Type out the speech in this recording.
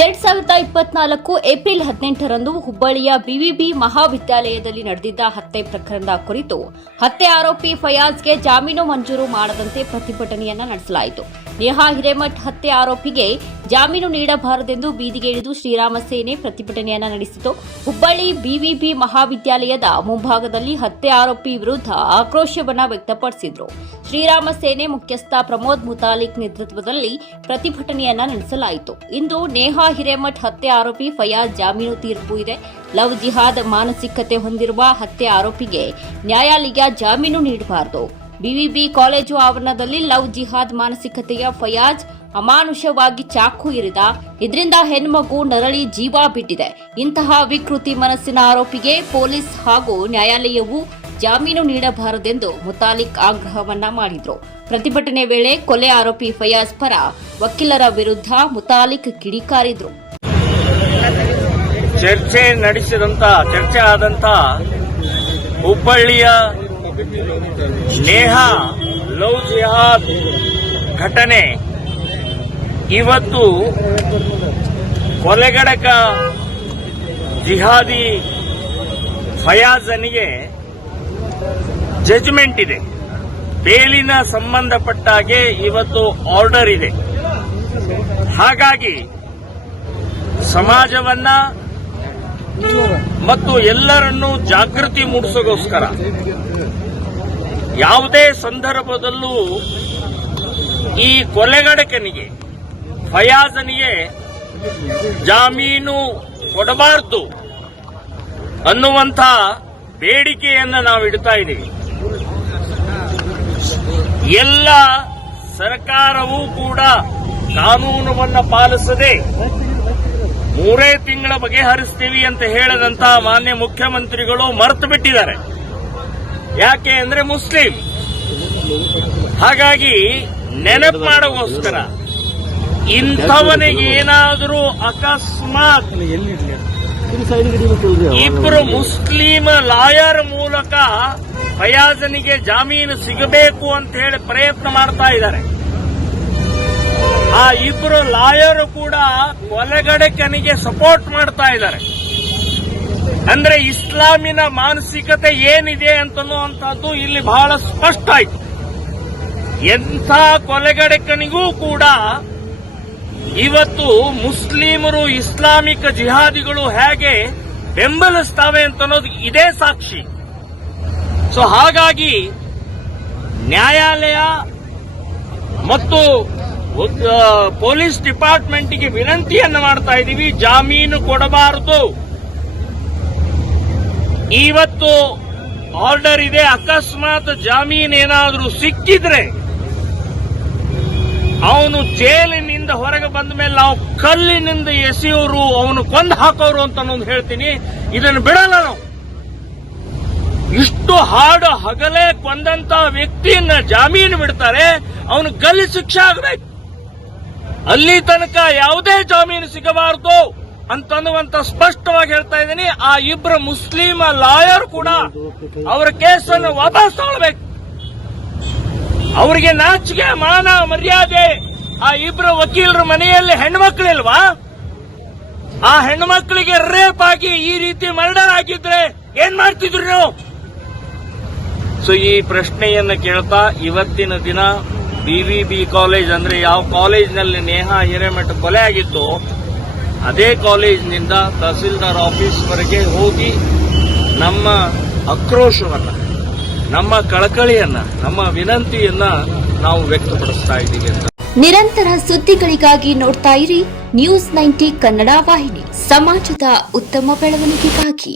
ಎರಡ್ ಸಾವಿರದ ಇಪ್ಪತ್ನಾಲ್ಕು ಏಪ್ರಿಲ್ ಹದಿನೆಂಟರಂದು ಹುಬ್ಬಳ್ಳಿಯ ಬಿವಿಬಿ ಮಹಾವಿದ್ಯಾಲಯದಲ್ಲಿ ನಡೆದಿದ್ದ ಹತ್ಯೆ ಪ್ರಕರಣದ ಕುರಿತು ಹತ್ಯೆ ಆರೋಪಿ ಫಯಾಜ್ಗೆ ಜಾಮೀನು ಮಂಜೂರು ಮಾಡದಂತೆ ಪ್ರತಿಭಟನೆಯನ್ನ ನಡೆಸಲಾಯಿತು. ನೇಹಾ ಹಿರೇಮಠ್ ಹತ್ಯೆ ಆರೋಪಿಗೆ ಜಾಮೀನು ನೀಡಬಾರದೆಂದು ಬೀದಿಗೆ ಇಳಿದು ಶ್ರೀರಾಮ ಸೇನೆ ಪ್ರತಿಭಟನೆಯನ್ನ ನಡೆಸಿತು. ಹುಬ್ಬಳ್ಳಿ ಬಿವಿಬಿ ಮಹಾವಿದ್ಯಾಲಯದ ಮುಂಭಾಗದಲ್ಲಿ ಹತ್ಯೆ ಆರೋಪಿ ವಿರುದ್ಧ ಆಕ್ರೋಶವನ್ನ ವ್ಯಕ್ತಪಡಿಸಿದ್ರು. ಶ್ರೀರಾಮ ಸೇನೆ ಮುಖ್ಯಸ್ಥ ಪ್ರಮೋದ್ ಮುತಾಲಿಕ್ ನೇತೃತ್ವದಲ್ಲಿ ಪ್ರತಿಭಟನೆಯನ್ನ ನಡೆಸಲಾಯಿತು. ಇಂದು ನೇಹಾ ಹಿರೇಮಠ್ ಹತ್ಯೆ ಆರೋಪಿ ಫಯಾಜ್ ಜಾಮೀನು ತೀರ್ಪು ಇದೆ. ಲವ್ ಜಿಹಾದ್ ಮಾನಸಿಕತೆ ಹೊಂದಿರುವ ಹತ್ಯೆ ಆರೋಪಿಗೆ ನ್ಯಾಯಾಲಯ ಜಾಮೀನು ನೀಡಬಾರದು. ಬಿವಿಬಿ ಕಾಲೇಜು ಆವರಣದಲ್ಲಿ ಲವ್ ಜಿಹಾದ್ ಮಾನಸಿಕತೆಯ ಫಯಾಜ್ ಅಮಾನುಷವಾಗಿ ಚಾಕು ಇರಿದ. ಇದರಿಂದ ಹೆಣ್ಮಗು ನರಳಿ ಜೀವ ಬಿಟ್ಟಿದೆ. ಇಂತಹ ವಿಕೃತಿ ಮನಸ್ಸಿನ ಆರೋಪಿಗೆ ಪೊಲೀಸ್ ಹಾಗೂ ನ್ಯಾಯಾಲಯವು ಜಾಮೀನು ನೀಡಬಾರದೆಂದು ಮುತಾಲಿಕ್ ಆಗ್ರಹವನ್ನ ಮಾಡಿದ್ರು. ಪ್ರತಿಭಟನೆ ವೇಳೆ ಕೊಲೆ ಆರೋಪಿ ಫಯಾಜ್ ಪರ ವಕೀಲರ ವಿರುದ್ಧ ಮುತಾಲಿಕ್ ಕಿಡಿಕಾರಿದ್ರು ಚರ್ಚೆ ನಡೆಸಿದಂತ, ಚರ್ಚೆ ಆದಂತ ಹುಬ್ಬಳ್ಳಿಯ ನೇಹಾ ಲವ್ ಜಿಹಾದ್ ಘಟನೆ. ಇವತ್ತು ಕೊಲೆಗಡಕ ಜಿಹಾದಿ ಫಯಾಜನಿಗೆ ಜಜ್ಮೆಂಟ್ ಇದೆ. ಬೇಲಿನ ಸಂಬಂಧಪಟ್ಟಾಗೆ ಇವತ್ತು ಆರ್ಡರ್ ಇದೆ. ಹಾಗಾಗಿ ಸಮಾಜವನ್ನ ಮತ್ತು ಎಲ್ಲರನ್ನೂ ಜಾಗೃತಿ ಮೂಡಿಸೋಗೋಸ್ಕರ. ಯಾವುದೇ ಸಂದರ್ಭದಲ್ಲೂ ಈ ಕೊಲೆಗಡಕನಿಗೆ, ಫಯಾಜನಿಗೆ ಜಾಮೀನು ಕೊಡಬಾರದು ಅನ್ನುವಂಥ ಬೇಡಿಕೆಯನ್ನ ನಾವು ಇಡ್ತಾ ಇದ್ದೀವಿ. ಎಲ್ಲ ಸರ್ಕಾರವೂ ಕೂಡ ಕಾನೂನವನ್ನು ಪಾಲಿಸದೆ ಮೂರೇ ತಿಂಗಳ ಬಗೆಹರಿಸ್ತೀವಿ ಅಂತ ಹೇಳದಂತ ಮಾನ್ಯ ಮುಖ್ಯಮಂತ್ರಿಗಳು ಮರೆತು ಬಿಟ್ಟಿದ್ದಾರೆ. ಯಾಕೆ ಅಂದ್ರೆ ಮುಸ್ಲಿಂ. ಹಾಗಾಗಿ ನೆನಪು ಮಾಡೋಗೋಸ್ಕರ ಇಂಥವನಿಗೆ ಏನಾದರೂ ಅಕಸ್ಮಾತ್ ಇಬ್ಬರು ಮುಸ್ಲಿಂ ಲಾಯರ್ ಮೂಲಕ ಫಯಾಜನಿಗೆ ಜಾಮೀನು ಸಿಗಬೇಕು ಅಂತ ಹೇಳಿ ಪ್ರಯತ್ನ ಮಾಡ್ತಾ ಇದ್ದಾರೆ. ಆ ಇಬ್ಬರು ಲಾಯರ್ ಕೂಡ ಕೊಲೆಗಡಕನಿಗೆ ಸಪೋರ್ಟ್ ಮಾಡ್ತಾ ಇದ್ದಾರೆ. ಅಂದ್ರೆ ಇಸ್ಲಾಮಿನ ಮಾನಸಿಕತೆ ಏನಿದೆ ಅಂತನ್ನುವಂಥದ್ದು ಇಲ್ಲಿ ಬಹಳ ಸ್ಪಷ್ಟ ಆಯ್ತು. ಎಂಥ ಕೊಲೆಗಡಕನಿಗೂ ಕೂಡ ಇವತ್ತು ಮುಸ್ಲಿಮರು, ಇಸ್ಲಾಮಿಕ ಜಿಹಾದಿಗಳು ಹೇಗೆ ಬೆಂಬಲಿಸ್ತಾವೆ ಅಂತ ಅನ್ನೋದು ಇದೇ ಸಾಕ್ಷಿ. ಸೊ ಹಾಗಾಗಿ ನ್ಯಾಯಾಲಯ ಮತ್ತು ಪೊಲೀಸ್ ಡಿಪಾರ್ಟ್ಮೆಂಟ್ಗೆ ವಿನಂತಿಯನ್ನು ಮಾಡ್ತಾ ಇದ್ದೀವಿ ಜಾಮೀನು ಕೊಡಬಾರದು. ಇವತ್ತು ಆರ್ಡರ್ ಇದೆ, ಅಕಸ್ಮಾತ್ ಜಾಮೀನು ಏನಾದರೂ ಸಿಕ್ಕಿದ್ರೆ, ಅವನು ಜೈಲಿನಿಂದ ಹೊರಗೆ ಬಂದ ಮೇಲೆ ನಾವು ಕಲ್ಲಿನಿಂದ ಎಸೆಯೋರು, ಅವನು ಕೊಂದು ಹಾಕೋರು ಅಂತ ನಾನು ಹೇಳ್ತೀನಿ. ಇದನ್ನು ಬಿಡಲ್ಲ ನಾವು. ಇಷ್ಟು ಹಾಡು ಹಗಲೇ ಕೊಂದಂತ ವ್ಯಕ್ತಿಯನ್ನ ಜಾಮೀನು ಬಿಡ್ತಾರೆ, ಅವನು ಗಲ್ಲಿ ಶಿಕ್ಷೆ ಆಗಬೇಕು. ಅಲ್ಲಿ ತನಕ ಯಾವುದೇ ಜಾಮೀನು ಸಿಗಬಾರದು ಅಂತನ್ನುವಂತ ಸ್ಪಷ್ಟವಾಗಿ ಹೇಳ್ತಾ ಇದ್ದೀನಿ. ಆ ಇಬ್ಬರು ಮುಸ್ಲಿಂ ಲಾಯರ್ ಕೂಡ ಅವರ ಕೇಸನ್ನು ವಾಪಸ್ ತಗೊಳ್ಬೇಕು. ಅವರಿಗೆ ನಾಚಿಕೆ, ಮಾನ, ಮರ್ಯಾದೆ ಆ ಇಬ್ಬರು ವಕೀಲರ ಮನೆಯಲ್ಲಿ ಹೆಣ್ಮಕ್ಳಿಲ್ವಾ? ಆ ಹೆಣ್ಮಕ್ಳಿಗೆ ರೇಪ್ ಆಗಿ ಈ ರೀತಿ ಮರ್ಡರ್ ಆಗಿದ್ರೆ ಏನ್ ಮಾಡ್ತಿದ್ರು ನೀವು? ಸೊ, ಈ ಪ್ರಶ್ನೆಯನ್ನು ಕೇಳ್ತಾ ಇವತ್ತಿನ ದಿನ ಬಿವಿಬಿ ಕಾಲೇಜ್ ಅಂದ್ರೆ ಯಾವ ಕಾಲೇಜ್ನಲ್ಲಿ ನೇಹಾ ಹಿರೇಮಠ ಕೊಲೆ ಆಗಿತ್ತು, ಅದೇ ಕಾಲೇಜ್ನಿಂದ ತಹಸೀಲ್ದಾರ್ ಆಫೀಸ್ವರೆಗೆ ಹೋಗಿ ನಮ್ಮ ಆಕ್ರೋಶವನ್ನ, ನಮ್ಮ ಕಳಕಳಿಯನ್ನ, ನಮ್ಮ ವಿನಂತಿಯನ್ನ ನಾವು ವ್ಯಕ್ತಪಡಿಸ್ತಾ ಇದ್ದೀವಿ ಅಂತ. ನಿರಂತರ ಸುದ್ದಿಗಳಿಗಾಗಿ ನೋಡ್ತಾ ಇರಿ ನ್ಯೂಸ್ ನೈಂಟಿ ಕನ್ನಡ ವಾಹಿನಿ, ಸಮಾಜದ ಉತ್ತಮ ಬೆಳವಣಿಗೆಗಾಗಿ.